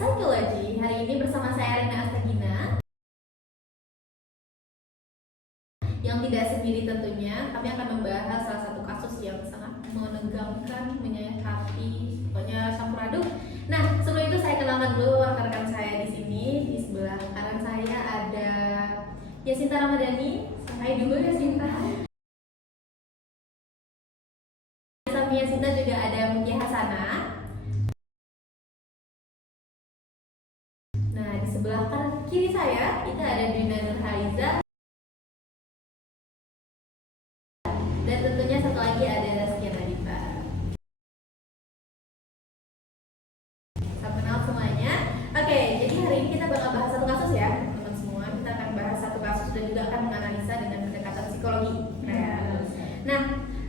Psikologi. Hari ini bersama saya Rina Astagina, yang tidak sendiri tentunya. Kami akan membahas salah satu kasus yang sangat menegangkan, menyayat hati, pokoknya campur aduk. Nah, sebelum itu saya kenalkan dulu rekan-rekan saya di sini. Di sebelah kanan saya ada Yasinta Ramadhani. Hai dulu Yasinta. Samping Yasinta juga ada Mutia Hasana. Nah, di sebelah kanan kiri saya itu ada Dina Nurhaiza. Dan tentunya satu lagi ada Zaskia Nadita. Salam kenal semuanya. Oke, jadi hari ini kita bakal bahas satu kasus ya, teman-teman semua. Kita akan bahas satu kasus dan juga akan menganalisa dengan pendekatan psikologi. Nah,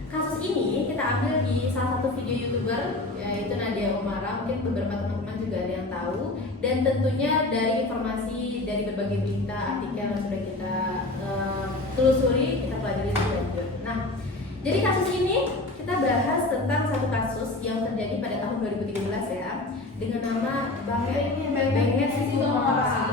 kasus ini kita ambil di salah satu video YouTuber, yaitu Nadia Umara. Mungkin beberapa teman-teman juga ada yang tahu. Dan tentunya dari informasi dari berbagai berita, artikel yang sudah kita telusuri, kita pelajari lebih lanjut. Nah, jadi kasus ini kita bahas tentang satu kasus yang terjadi pada tahun 2013 ya, dengan nama Benget Situmorang.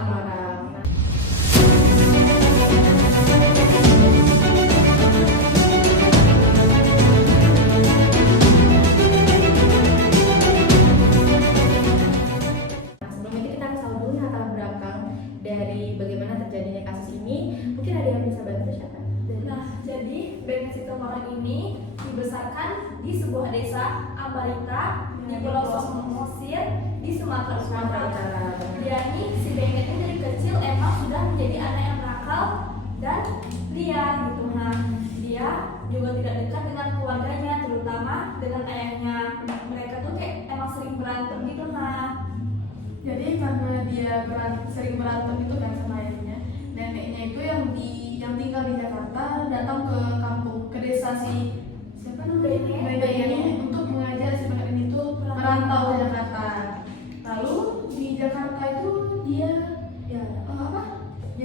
Dari bagaimana terjadinya kasus ini, mungkin ada yang bisa bantu siapa? Nah, jadi Benget Situmorang ini dibesarkan di sebuah desa Ambarita di Pulau Samosir di Sumatera Utara. Jadi si Benget ini dari kecil emang sudah menjadi anak yang nakal dan liar gitu. Nah, dia juga tidak dekat dengan keluarganya, terutama dengan ayahnya. Mereka tuh kayak emang sering berantem gitu. Nah, jadi karena dia sering berantem itu kan sama ayahnya, neneknya itu yang tinggal di Jakarta datang ke kampung, ke desa si siapa namanya ini untuk mengajak si Benget ini tuh merantau ke Jakarta. Lalu di Jakarta itu dia dia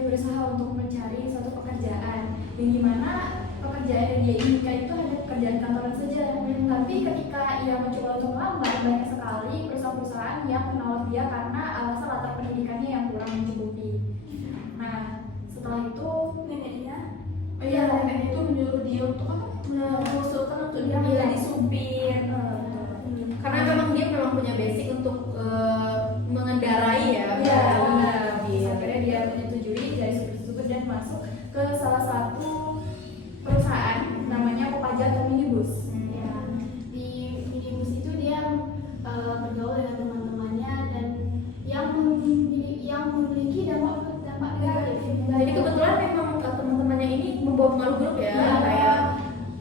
berusaha untuk mencari suatu pekerjaan, yang dimana pekerjaan yang dia inginkan itu hanya pekerjaan kantoran saja. Tapi ketika ia mencoba untuk melamar, banyak sekali perusahaan-perusahaan yang menolak dia karena alasan latar pendidikannya yang kurang mencukupi. Nah, setelah itu neneknya itu menyuruh dia untuk apa? mengusulkan untuk dia menjadi supir. Karena memang dia punya basic untuk mengendarai ya. Akhirnya dia menyetujui dari supir dan masuk ke salah satu perusahaan namanya Kopaja atau Minibus. Di Minibus itu dia bergaul dengan teman-temannya dan yang memiliki dampak negatif. Jadi kebetulan memang teman-temannya ini membawa pengaruh grup ya,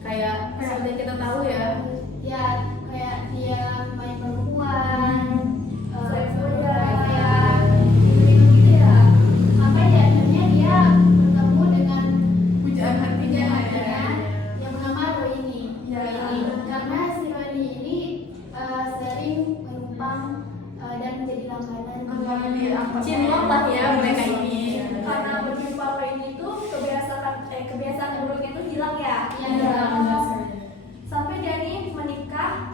kayak seperti yang kita tahu ya. Ya, kayak dia main perempuan, sampai di akhirnya dia bertemu dengan Pujaan hatinya yang bernama Roini. Karena si Roini ini sering menumpang dan menjadi langganan di Cinlok lah ya mereka ini. Karena berjumpa Roini itu kebiasaan buruknya itu hilang ya. Sampai dia nih menikah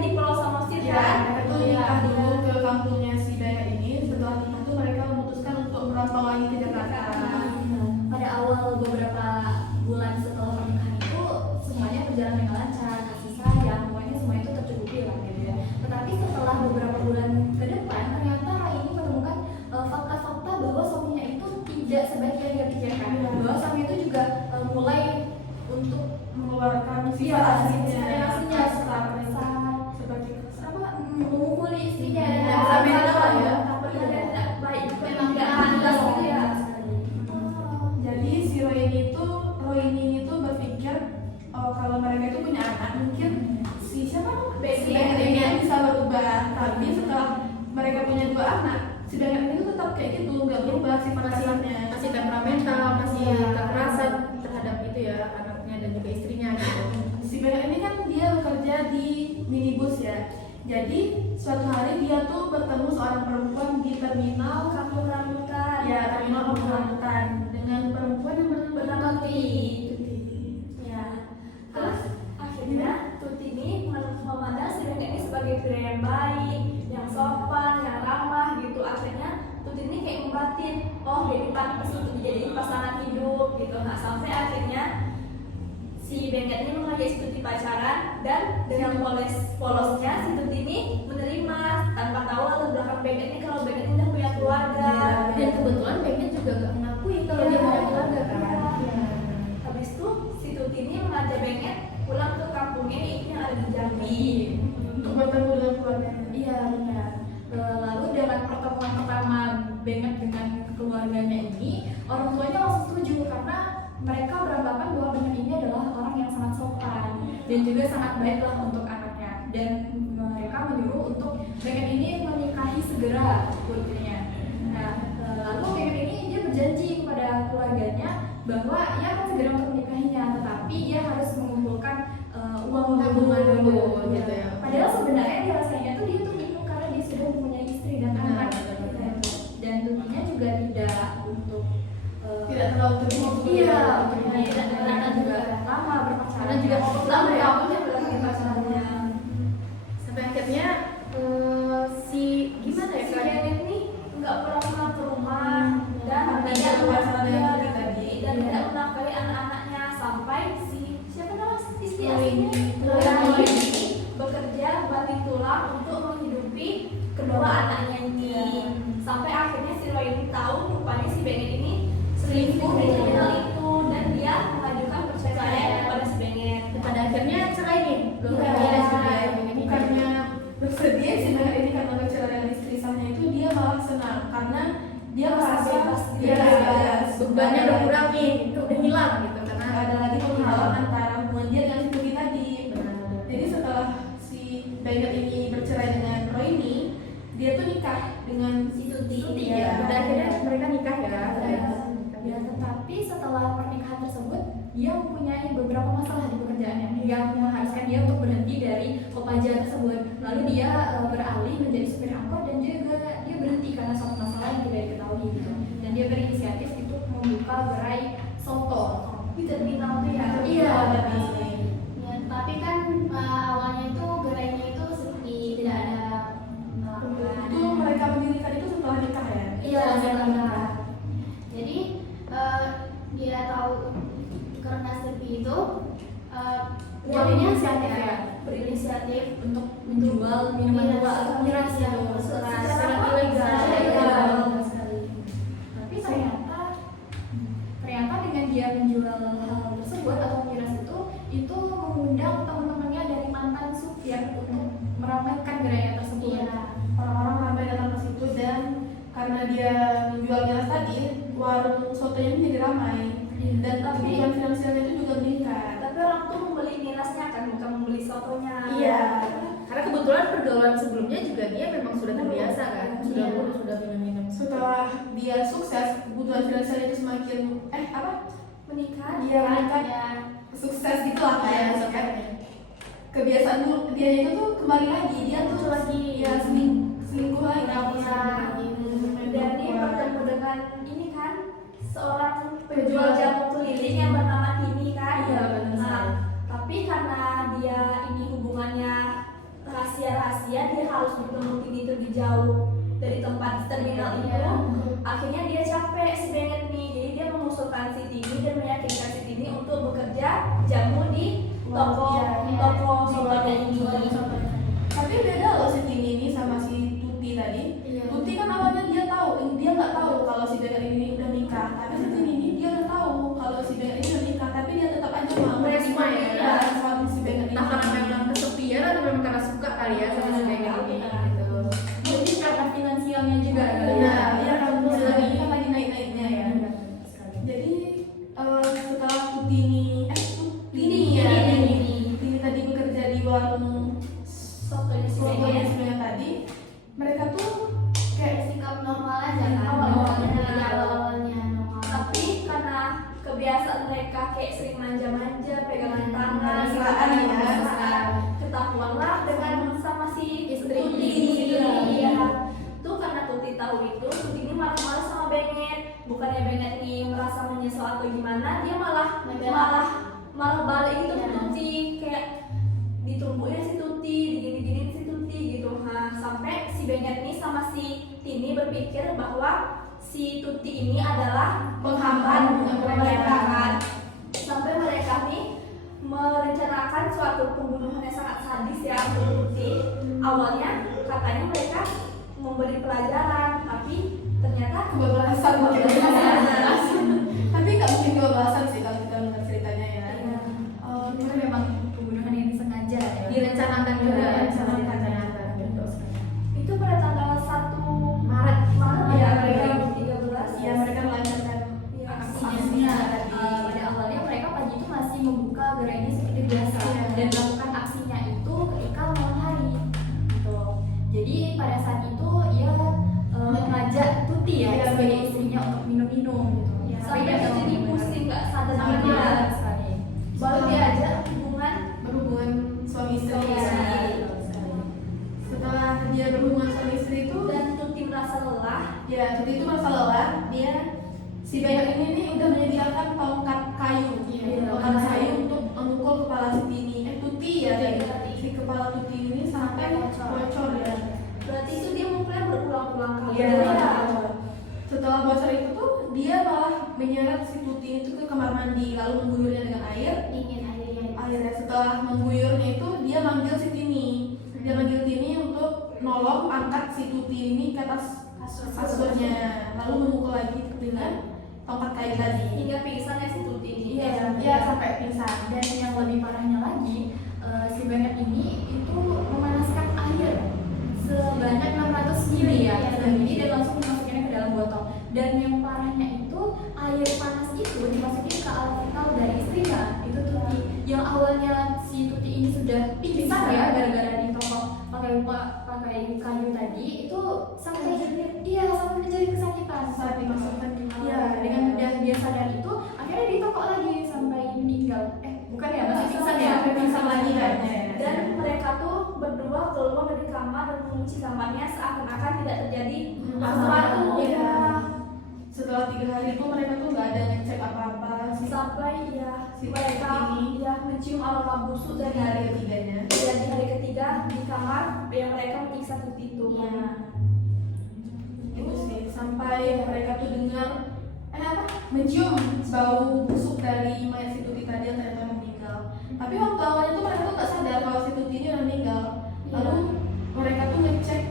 di Pulau Samosir kan. Mereka tuh nikah dulu ke kampungnya si Benget ini. Setelah nikah tuh mereka memutuskan untuk merantau lagi ke Jakarta. Pada awal beberapa bulan setelah pernikahan itu semuanya berjalan dengan lancar, kasih sayang, pokoknya semua itu tercukupi lah gitu ya. Tetapi setelah beberapa bulan ke depan ternyata Raini menemukan fakta-fakta bahwa suaminya itu tidak sebaik yang dia pikirkan. Bahwa suami itu juga mulai untuk Mengeluarkan sifat aslinya sebagai memukuli istrinya dan baik memang tidak pantas gitu ya. Jadi si Roini itu berpikir kalau mereka itu punya anak, mungkin si siapa Benget ini bisa berubah. Tapi setelah mereka punya dua anak, si Benget itu tetap kayak gitu, nggak berubah sifat kasarnya, Masih temperamental, masih kekerasan terhadap itu ya, anaknya dan juga istrinya gitu. Si Benget ini kan dia bekerja di minibus ya. Jadi suatu hari dia tuh bertemu seorang perempuan di terminal Kampung Rambutan. terminal Kampung Rambutan dengan perempuan yang bernama Tuti. Ya. Terus akhirnya Tuti ini memandang si Benget ini sebagai pria yang baik, yang sopan, gitu. Nah sampai akhirnya si Benget ini mengajak si Tuti pacaran, dan dengan polosnya si Tuti ini menerima tanpa tahu latar belakang Benget ini kalau Benget ini udah punya keluarga. Dan kebetulan Benget juga gak mengakui kalau dia punya keluarga kan. Habis itu si Tuti ini mengajak Benget pulang ke kampungnya itu yang ada di Jambi Untuk bertemu dengan keluarganya. Iya benar. Lalu dengan pertemuan pertama Benget dengan keluarganya ini, orang tuanya langsung setuju karena mereka beranggapan bahwa Benget ini adalah orang yang sangat sopan dan juga sangat baiklah untuk anaknya, dan mereka menyuruh untuk Benget ini menikahi segera putrinya. Nah, lalu Benget ini dia berjanji kepada keluarganya bahwa ia akan segera untuk menikahinya, tetapi dia harus mengumpulkan uang tabungan dulu gitu ya. Padahal sebenarnya dia rasanya tuh dia tuh bingung karena dia sudah mempunyai istri dan anak, dan tentunya juga tidak untuk Tidak terlalu terima. iya, karena juga lama berpacaran. Karena juga lama ya. tahunnya berapa pacarannya. Sampai akhirnya si gimana ya Si kan? Benget ini nggak pernah pulang ke rumah dan Karena tidak dia pacaran yang iya, tadi. dan tidak menafkahi anak-anaknya sampai si siapa nama istri Loini. aslinya Loini bekerja banting tulang untuk menghidupi kedua anaknya ini. Sampai akhirnya si Loini tahu rupanya si Benget ini selingkuh di terminal itu, dan dia mengajukan perceraian kepada si Benget. Pada akhirnya cerai nih. Belum Iya, lagi ada cerai Benget ini. bukannya bersedia sih dengan ini karena perceraian istri sahnya itu, dia malah senang karena dia merasa Bebas. dia bebas. Bebannya udah kurang nih, itu udah hilang gitu karena Nggak ada lagi penghalang antara hubungan dia dengan si Tuti tadi. Benar. Jadi setelah si Benget ini bercerai dengan Roini, dia tuh nikah dengan si Tuti. Ya, pada akhirnya mereka nikah ya. Ya, tetapi setelah pernikahan tersebut, dia mempunyai beberapa masalah di pekerjaannya yang mengharuskan dia untuk berhenti dari Kopaja tersebut. Lalu dia beralih menjadi supir angkot, dan juga dia berhenti karena suatu masalah yang tidak diketahui gitu. Dan dia berinisiatif untuk membuka gerai soto di terminal tuh ya. Iya, tapi Ya, tapi kan awalnya itu gerainya itu seperti tidak ada melakukan. Itu mereka mendirikan itu setelah nikah ya. Iya, setelah nikah. Jadi dia tahu karena Silvi itu berinisiatif ya. berinisiatif untuk menjual minuman tua atau miras yang secara ilegal. ilegal. Tapi ternyata dengan dia menjual hal tersebut atau miras itu mengundang teman-temannya dari mantan supir untuk meramaikan gerainya tersebut. Iya. Orang-orang ramai datang ke situ, dan karena dia menjual miras tadi, warung sotonya ini jadi ramai. Dan kebutuhan finansialnya itu juga meningkat. Tapi orang tuh membeli mirasnya kan, bukan membeli sotonya. Iya. Karena kebetulan pergaulan sebelumnya juga dia memang sudah terbiasa kan, sudah Iya. sudah minum-minum. Setelah dia sukses, kebutuhan finansialnya itu semakin Menikah. dia meningkat, Ya. sukses gitu lah Iya, ya. sukses. Kebiasaan dulu dia itu tuh kembali lagi, dia tuh lagi ya selingkuh lagi. Dan dia bertemu dengan ini kan, seorang penjual jamu keliling yang bernama Tini kan. Iya, benar Nah, sekali. tapi karena dia ini hubungannya rahasia-rahasia, dia harus bertemu Tini terlebih jauh dari tempat terminal itu. Iya. Akhirnya dia capek si Benget nih, jadi dia mengusulkan si Tini dan meyakinkan si Tini untuk bekerja jamu di toko sotonya ini. Tapi beda loh si Tini ini sama si Tuti tadi. Iya. Tuti kan awalnya dia nggak tahu kalau si Benget ini udah nikah. Tapi si Tini ini dia udah tahu kalau si Benget ini udah nikah, tapi dia tetap aja mau Menerima ya. sama si Benget ini. Entah karena memang kesepian atau memang karena suka kali ya sama si Benget ini gitu. Mungkin karena finansialnya juga. Nah, iya kan Iya. lagi kan lagi naik-naiknya ya. Jadi setelah Tini ya, Tini tadi bekerja di warung Sotonya si soto Benget. yang sebenarnya tadi, mereka tuh kayak Sikap normal aja kan. Awal-awalnya. Iya, awalnya normal. Tapi karena kebiasaan mereka kayak sering manja-manja, pegangan tangan, Mesraan ya. mesraan, ketahuanlah dengan sama si Istri. Tuti. Iya. Iya. Tuh karena Tuti tahu itu, Tuti ini marah-marah sama Benget. Bukannya Benget ini merasa menyesal atau gimana, dia malah balik gitu ke Iya. Tuti, kayak ditumpuin si Tuti, digini-gini si Tuti gitu. Nah, sampai si Benget ini sama si Tini berpikir bahwa si Tuti ini adalah Penghambat mereka kan, sampai mereka nih merencanakan suatu pembunuhan yang sangat sadis ya untuk Tuti. Awalnya katanya mereka memberi pelajaran, tapi ternyata Kebablasan. Tapi nggak mungkin kebablasan sih kalau kita dengar ceritanya ya. Itu memang pembunuhan yang disengaja ya. Direncanakan juga. Direncanakan. itu pada tanggal 1 Maret. ya, Iya, 2013. Ya mereka melancarkan Iya, aksinya tadi. Pada awalnya mereka pagi itu masih membuka gerainya seperti biasa dan melakukan aksinya itu ketika malam hari gitu. Jadi pada saat itu ia mengajak Tuti ya Iya, sebagai minum. istrinya untuk minum-minum gitu. Iya. Sampai sampai dia jadi pusing nggak sadar sangat juga. berat sekali. Baru diajak hubungan Berhubungan suami istri. Suami istri. Setelah dia berhubungan suami istri itu, dan Tuti merasa lelah. ya jadi itu masalah lelah. Dia si Banyak ini nih udah menyediakan tongkat kayu, tongkat kayu untuk memukul kepala si Tini. Tuti ya, si kepala Tuti ini sampai bocor ya. Berarti itu dia mukulnya berulang-ulang kali. Iya. Setelah bocor itu tuh dia malah menyeret si Tuti itu ke kamar mandi lalu mengguyurnya dengan air. Dingin airnya. Akhirnya setelah mengguyurnya itu dia manggil si Tini. Dia manggil Tini untuk nolong angkat si Tuti ini ke atas kasurnya, lalu memukul lagi dengan tongkat kayu tadi. Hingga pingsan ya si Tuti ini. Iya sampai pingsan. Dan yang lebih parahnya lagi, si Banyak ini itu memanaskan air sebanyak 600 ml ya, dan langsung dimasukinnya ke dalam botol. Dan yang parahnya itu air panas itu dimasukin ke alat vital dari istrinya, itu Tuti. Yang awalnya si Tuti ini sudah pingsan ya gara-gara ditokok pakai kayu tadi, itu sampai menjadi kesakitan Saat dimasukkan ke ya, dengan mudah dia sadar itu akhirnya ditokok lagi sampai meninggal. Bukan ya, masih pingsan ya, sampai pingsan lagi kayaknya ya. Dan mereka tuh berdua keluar dari kamar dan mengunci kamarnya seakan-akan tidak terjadi sesuatu. Iya. Setelah 3 hari itu mereka tuh nggak ada ngecek apa-apa. Sampai ya Si mereka ini. ya mencium aroma busuk dari Di hari ketiganya. dan di hari ketiga di kamar yang mereka menyiksa Tuti itu. Itu sih sampai mereka tuh dengar mencium bau busuk dari mayat si Tuti tadi yang ternyata meninggal. Tapi waktu awalnya tuh mereka tuh nggak sadar kalau si Tuti ini udah meninggal. Lalu mereka tuh ngecek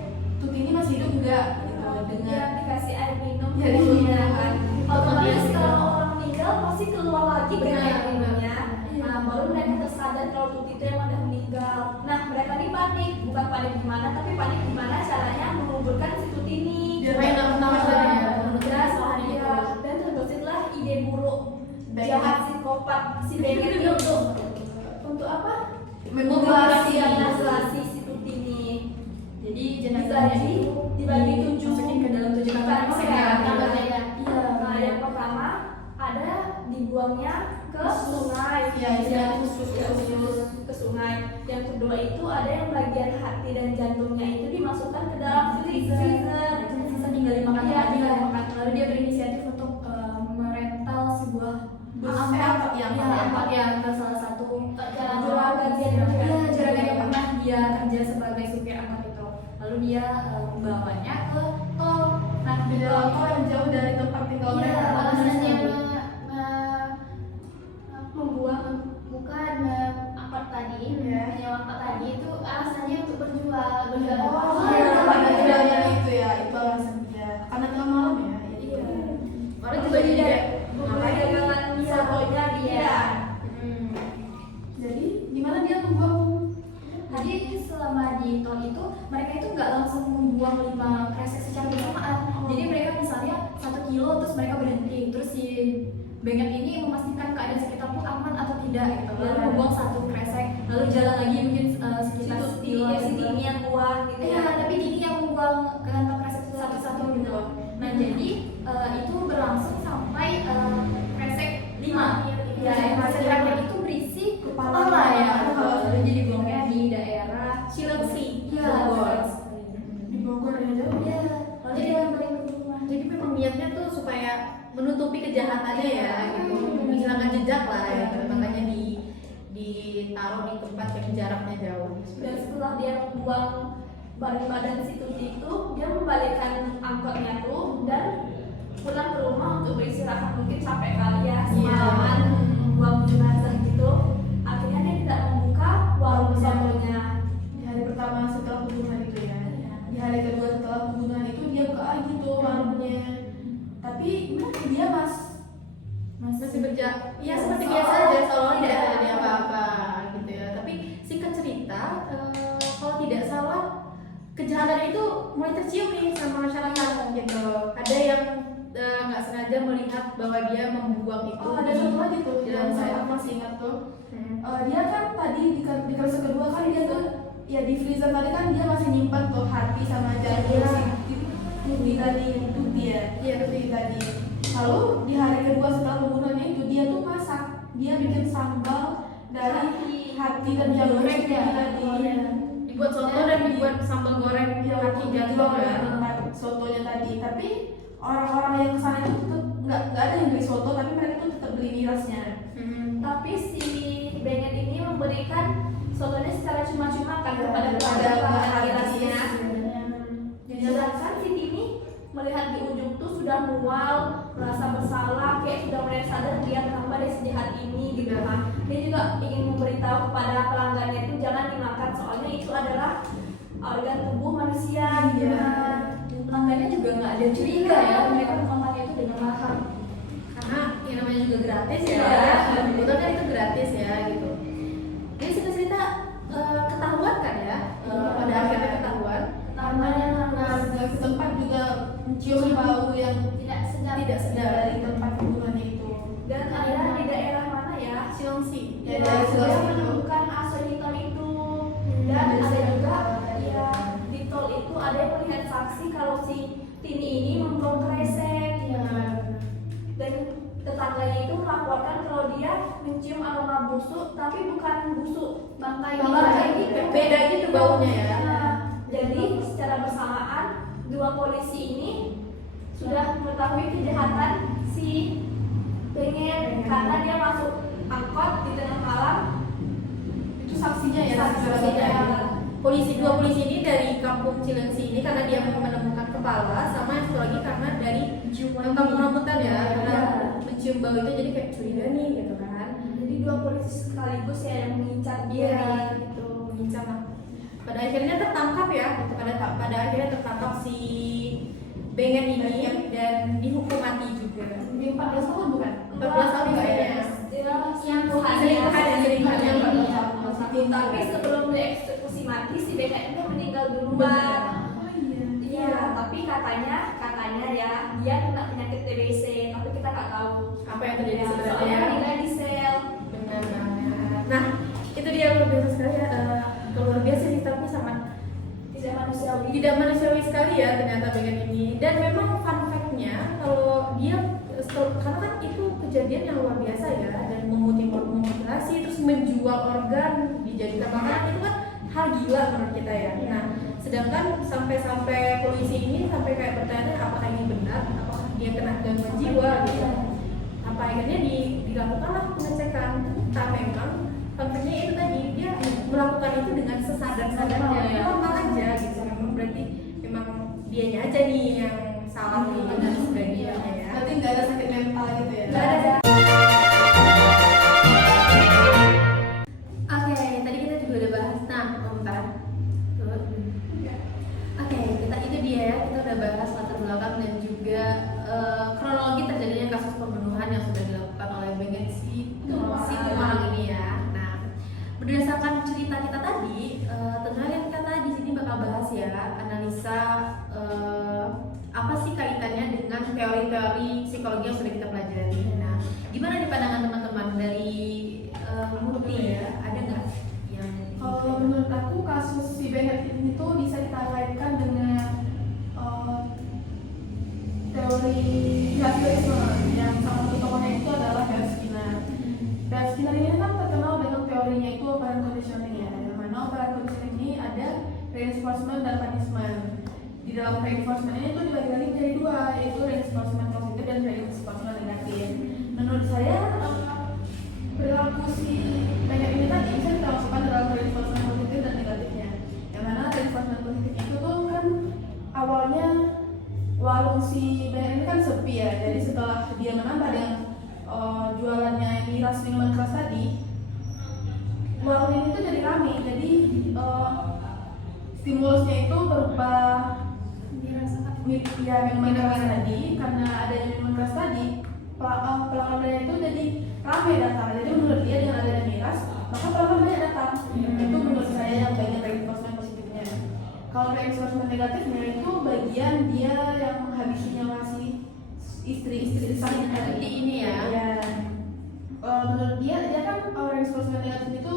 Tuti ini masih hidup enggak gitu Dia dengan dikasih air minum Ya, jadi diminum. kan. Otomatis kalau orang meninggal pasti keluar lagi kan air minumnya. Nah, baru mereka tersadar kalau Tuti itu emang udah meninggal. Nah, mereka ini panik, bukan panik gimana, tapi panik gimana caranya menguburkan si Tuti ini. Dia main nama sebenarnya. Dan terbersihlah ide buruk Bengket. jahat psikopat si Bengket ini untuk apa? Memubasi. Memubasi si Tuti ini. Jadi jenazahnya itu dibagi 7 dimasukin ke dalam 7 kamar kamar masing ya. Iya. Nah, yang pertama ada dibuangnya ke sungai. Ya, Ya, khusus. ke sungai. Yang kedua itu ada yang bagian hati dan jantungnya itu dimasukkan ke dalam freezer. Itu sisa tinggal dimakan Iya, aja. tinggal dimakan. Lalu dia berinisiatif untuk merental sebuah Bus angkot yang angkot yang ke salah satu Juragan dia juragan yang pernah dia kerja sebagai supir angkot itu. Lalu dia membawanya ke tol. Nah, Di dalam tol yang jauh dari tempat tinggal Iya, mereka. alasannya membuang bukan angkot tadi, Iya. menyewa angkot tadi itu alasannya untuk berjual Oh, iya, pada jualnya itu ya, itu alasan dia. Karena tengah malam ya. Iya. Orang juga tidak Memulai dagangan sotonya dia. Jadi gimana dia membuang? Jadi selama di tol itu mereka itu nggak langsung membuang 5 kresek secara bersamaan. Jadi mereka misalnya 1 kilo terus mereka berhenti, terus si Banyak ini memastikan keadaan sekitar pun aman atau tidak gitu. Lalu membuang 1 kresek, lalu jalan lagi mungkin sekitar sekilo Si Tini yang buang gitu Iya, ya. tapi Dini yang membuang ke kantong kresek satu-satu gitu. Nah jadi itu berlangsung sampai kresek 5. Ya, kresek terakhir itu berisi kepala ya. Lalu jadi buangnya di daerah Cilengsi, Iya, Bogor. Di Bogor ya jauh. Iya, lalu dia balik ke rumah. Jadi memang niatnya tuh supaya menutupi kejahatannya ya, gitu, menghilangkan jejak lah ya, makanya ditaruh di tempat yang jaraknya jauh. Dan setelah dia membuang badan si Tuti itu, dia membalikkan angkotnya tuh dan memperkirakan mungkin capek kali ya semalaman membuang jenazah gitu. Akhirnya dia tidak membuka warung sotonya. Di hari pertama setelah pembunuhan itu ya, di hari kedua setelah pembunuhan itu dia buka lagi tuh warungnya, tapi dia masih berjalan ya seperti biasa aja, seolah tidak terjadi apa-apa gitu ya. Tapi singkat cerita, kalau tidak salah kejahatan itu mulai tercium nih sama masyarakat gitu. Ada yang nggak sengaja melihat bahwa dia membuang itu. ada satu lagi tuh di yang dalam saya air. masih ingat tuh. Dia kan tadi di kasus kedua kan dia tuh ya di freezer tadi kan dia masih nyimpan tuh hati sama jantung si tuti tadi, tuti ya, tuti tadi. Lalu di hari kedua setelah pembunuhannya itu dia tuh masak, dia bikin sambal dari hati dan jantung tuti tadi. Dibuat soto dan dibuat sambal goreng hati jantung ya. Tempat sotonya tadi, tapi orang-orang yang kesana itu tetap nggak ada yang beli soto, tapi mereka tuh tetap beli mirasnya. Tapi si Bennett ini memberikan sotonya secara cuma-cuma kan kepada mirasnya. Sedangkan si Tini melihat di ujung tuh sudah mual, merasa bersalah, kayak sudah mulai sadar dia kenapa dia sejahat ini gitu kan. Dia juga ingin memberitahu kepada pelanggannya itu jangan dimakan, soalnya itu adalah organ tubuh manusia gitu kan. Dan pelanggannya juga nggak ada curiga ya, mereka memakannya itu dengan mahal. Karena yang namanya juga gratis ya. Iya. Kebetulan kan itu gratis ya gitu. Jadi cerita ketahuan kan ya, pada akhirnya ketahuan. Karena warga setempat juga mencium bau yang tidak sedar dari tempat pembunuhannya itu. Dan ada di daerah mana ya? Sulawesi. Ya, Ya, dari dia Sulawesi. menemukan aso hitam itu. Dan ada juga ya di tol itu ada yang melihat saksi kalau si Tini ini membuang kresek. Dan tetangganya itu melaporkan kalau dia mencium aroma busuk, tapi bukan busuk bangkai gitu. Beda gitu baunya ya. Nah, jadi secara bersamaan dua polisi ini sudah mengetahui kejahatan si Bennett karena dia masuk angkot di tengah malam. Itu saksinya ya. Saksinya. Dua polisi ini dari kampung Cilengsi ini karena dia menemukan kepala, sama yang satu lagi karena dari kampung rambutan ya, karena mencium bau itu jadi kayak curiga nih gitu kan. Jadi dua polisi sekaligus ya yang mengincar dia gitu. Mengincar. Pada akhirnya tertangkap ya, pada akhirnya tertangkap si Bennett ini dan dihukum mati juga. Di 14 tahun bukan? 14 tahun juga ya. Yang Selingkuhannya 14 tahun. Tapi sebelum dieksekusi mati si Bennett itu meninggal duluan. Iya, tapi katanya ya dia kena penyakit TBC, tapi kita nggak tahu Apa yang terjadi soalnya sebenarnya? meninggal di sel. Benar banget. Nah, itu dia luar biasa sekali ya. Luar biasa sih, tapi sangat tidak manusiawi sekali ya ternyata Bennett ini. Dan memang fun fact-nya kalau dia karena kan itu kejadian yang luar biasa ya, dan memutilasi terus menjual organ dijadikan makanan itu kan hal gila menurut kita ya. Nah, sedangkan sampai polisi ini sampai kayak bertanya apakah ini benar, apakah dia kena gangguan jiwa gitu. Apa akhirnya dilakukanlah pengecekan, tak memang konfliknya itu tadi dia melakukan itu dengan sesadar-sadarnya, normal aja gitu. Memang berarti memang dianya aja nih yang salah nih dan sebagainya ya. Berarti nggak ada sakit mental gitu ya? Nggak ada. Oke, tadi kita juga udah bahas. Nah, bentar. Oke, itu dia ya. Kita udah bahas latar belakang dan juga kronologi terjadinya kasus pembunuhan yang sudah dilakukan oleh Bennett si Tumorang ini ya. Nah, berdasarkan cerita kita tadi, tentunya kita di sini bakal bahas ya analisa apa sih kaitannya dengan teori-teori psikologi yang sudah kita pelajari. Nah, gimana di pandangan teman-teman dari Murti ya? Ada nggak yang Kalau menurut aku kasus si Bennett ini tuh bisa kita kaitkan dengan teori behaviorisme yang salah satu tokohnya itu adalah Ralph Skinner. Ralph Skinner ini kan terkenal dengan teorinya itu operant conditioning ya, yang mana operant conditioning ini ada reinforcement dan punishment. Di dalam reinforcement ini tuh dibagi lagi jadi dua, yaitu reinforcement positif dan reinforcement negatif. Menurut saya perilaku si Bennett ini tadi bisa kita masukkan dalam reinforcement positif dan negatifnya. Yang mana reinforcement positif itu tuh kan awalnya warung si Ben ini kan sepi ya, jadi setelah dia menambah dengan jualannya miras minuman keras tadi, warung ini tuh jadi rame. Jadi stimulusnya itu berupa ya minuman keras tadi. Karena adanya minuman keras tadi, pelanggan itu jadi rame datang. Jadi menurut dia dengan adanya miras, maka pelanggan banyak datang. Itu menurut saya yang bagian reinforcement positifnya. Kalau reinforcement negatifnya itu bagian dia yang menghabisi nyawa si istri sakit ini ya. Ya. Menurut dia kan reinforcement negatif itu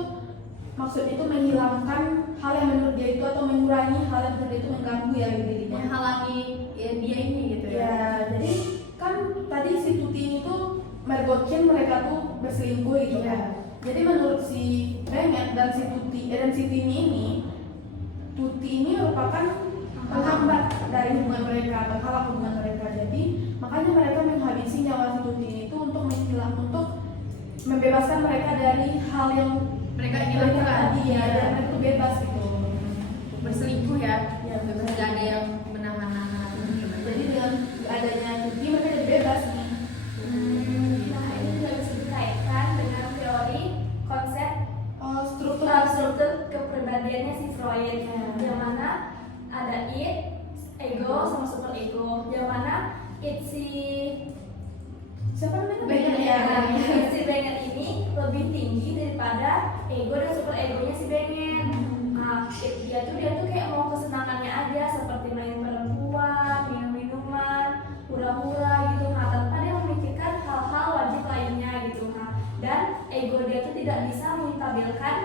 maksud itu menghilangkan hal yang menurut dia itu atau mengurangi hal yang menurut dia itu mengganggu ya dirinya. Menghalangi ya, dia ini gitu ya. Ya, jadi kan tadi si Tuti ini tuh mergokin mereka tuh berselingkuh gitu kan. Jadi menurut si Bennett dan si Tuti dan si Tini ini, Tuti ini merupakan penghambat dari hubungan mereka, menghalang hubungan mereka. Jadi makanya mereka menghabisi nyawa si Tuti ini itu untuk membebaskan mereka dari hal yang Mereka ingin lakukan tadi ya, dan mereka tuh bebas gitu. Berselingkuh ya. Ya, Nggak ada yang menahan-nahan. Jadi dengan adanya Tuti mereka jadi bebas nih. Nah, ini juga bisa dikaitkan dengan teori konsep struktur kepribadiannya si Freud, yang mana ada id, ego, sama super ego, yang mana id si siapa namanya? Bennett ya. Id si Bennett ini lebih tinggi daripada ego dan super egonya si Bennett. Nah, dia tuh kayak mau kesenangannya aja, seperti main perempuan, minum minuman, hura-hura gitu, nah, tanpa dia memikirkan hal-hal wajib lainnya gitu. Nah, dan ego dia tuh tidak bisa menstabilkan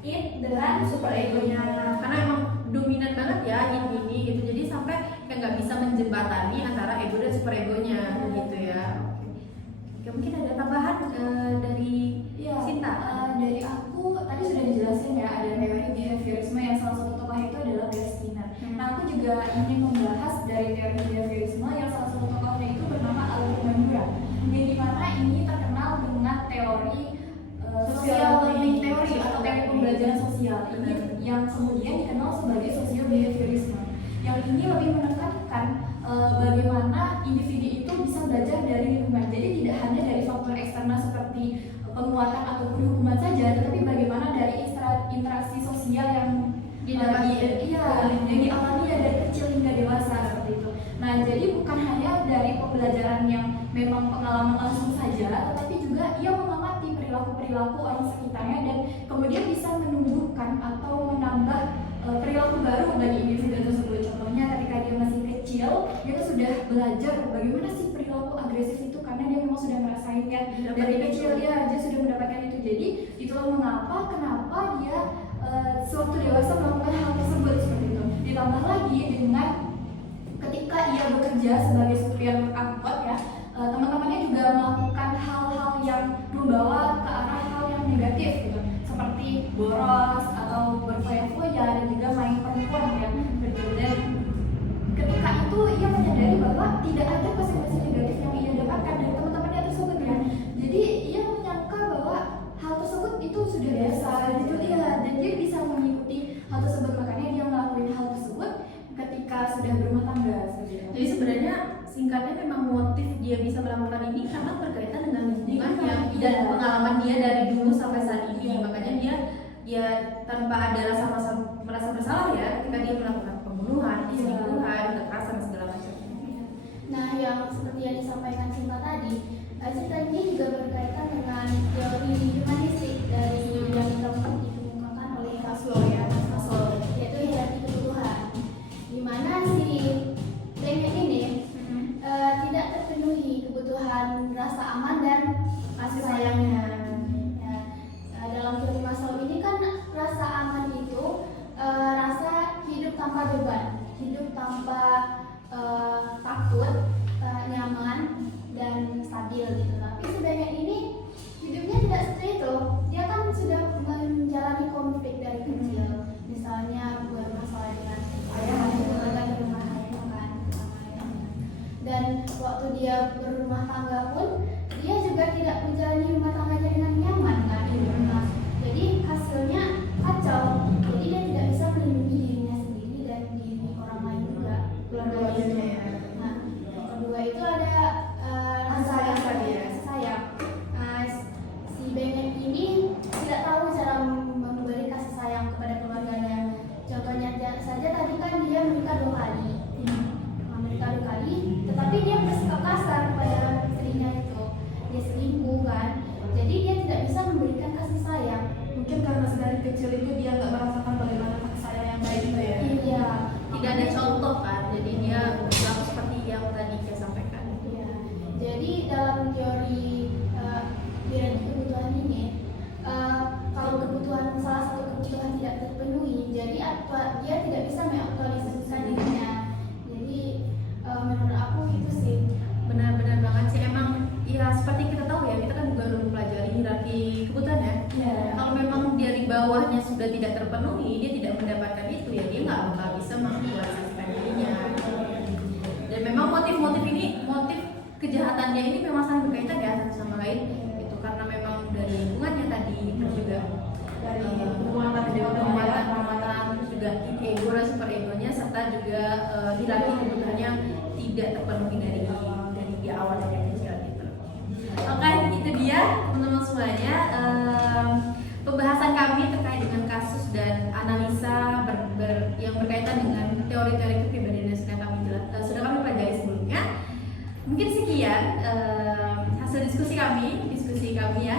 id dengan super egonya. Karena emang dominan banget ya ini gitu. Jadi sampai kayak nggak bisa menjembatani antara ego dan super egonya gitu ya. Oke, mungkin ada tambahan dari Sinta. Dari aku tadi sudah dijelasin ya, ada teori behaviorisme yang salah satu tokoh itu adalah Gary Skinner. Nah, aku juga ingin membahas dari teori behaviorisme yang salah satu tokohnya itu bernama Albert Bandura, yang dimana ini terkenal dengan teori social learning theory atau teori pembelajaran sosial ini, yang kemudian dikenal sebagai social behaviorisme. Yang ini lebih menekankan bagaimana individu itu bisa belajar dari lingkungan. Jadi tidak hanya dari faktor eksternal seperti penguatan ataupun hukuman saja, tetapi bagaimana dari interaksi sosial yang yang dialami dari kecil hingga dewasa seperti itu. Nah, jadi bukan hanya dari pembelajaran yang memang pengalaman langsung saja, tetapi juga ia mengamati perilaku orang sekitarnya dan kemudian bisa menumbuhkan atau menambah perilaku baru bagi individu tersebut. Contohnya ketika dia masih kecil, dia tuh sudah belajar bagaimana sih perilaku agresif itu, karena dia memang sudah merasainnya dari kecil, dia sudah mendapatkan itu. Jadi itulah kenapa dia sewaktu dewasa melakukan hal tersebut seperti itu. Ditambah lagi dengan ketika ia bekerja sebagai supir angkot ya, teman-temannya juga melakukan hal-hal yang membawa ke arah hal yang negatif gitu, seperti boros atau berfoya-foya dan juga main perempuan ya. Dan ketika itu ia menyadari bahwa tidak ada konsekuensi negatif yang ia dapatkan dari teman-temannya tersebut ya. Jadi ia menyangka bahwa hal tersebut itu sudah biasa gitu ya, dan dia bisa mengikuti hal tersebut, makanya dia melakukan hal tersebut ketika sudah berumah tangga seperti itu. Jadi sebenarnya singkatnya memang motif dia bisa melakukan ini karena berkaitan dengan lingkungan yang dan pengalaman dia dari dulu sampai saat ini. Makanya dia ya tanpa ada merasa bersalah ya ketika dia melakukan pembunuhan, selingkuhan, kekerasan dan segala macam. Nah, yang seperti yang disampaikan Sinta tadi, cerita ini juga berkaitan dengan teori humanistik dari yang dikemukakan oleh Maslow ya, yaitu hierarki kebutuhan, di mana si Bennett ini tidak terpenuhi kebutuhan rasa aman dan kasih sayangnya. Ya, dalam teori Maslow ini kan rasa aman itu rasa hidup tanpa beban, hidup tanpa takut, nyaman dan stabil gitu. Tapi sebenarnya ini hidupnya tidak seperti itu. Dia kan sudah menjalani konflik dari kecil, misalnya bermasalah dengan ayahnya, keluarga di rumah ayahnya kan, dan waktu dia berumah tangga pun dia juga tidak menjalani rumah tangganya dengan nyaman kan di rumah. Jadi hasilnya kacau. Jadi dia tidak bisa melindungi dirinya sendiri dan diri orang lain juga, keluarganya. Nah, terpenuhi, dia tidak mendapatkan itu, ya dia nggak bakal bisa mengaktualisasikan dirinya. Dan memang motif-motif ini, motif kejahatannya ini memang saling berkaitan ya satu sama lain. Itu karena memang dari lingkungannya tadi, terus juga Dari penguatan terus juga ego dan super egonya, serta juga dilatih kebutuhannya tidak terpenuhi dari di awal dari kecil gitu. Oke, itu dia teman-teman semuanya pembahasan kami terkait dengan kasus dan analisa yang berkaitan dengan teori-teori kepribadian yang sudah kami pelajari sebelumnya. Mungkin sekian hasil diskusi kami ya.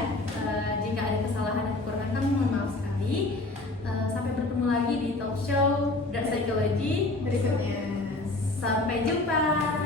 Jika ada kesalahan dan kekurangan kami mohon maaf sekali. Sampai bertemu lagi di talk show Dark Psychology berikutnya. Sampai jumpa.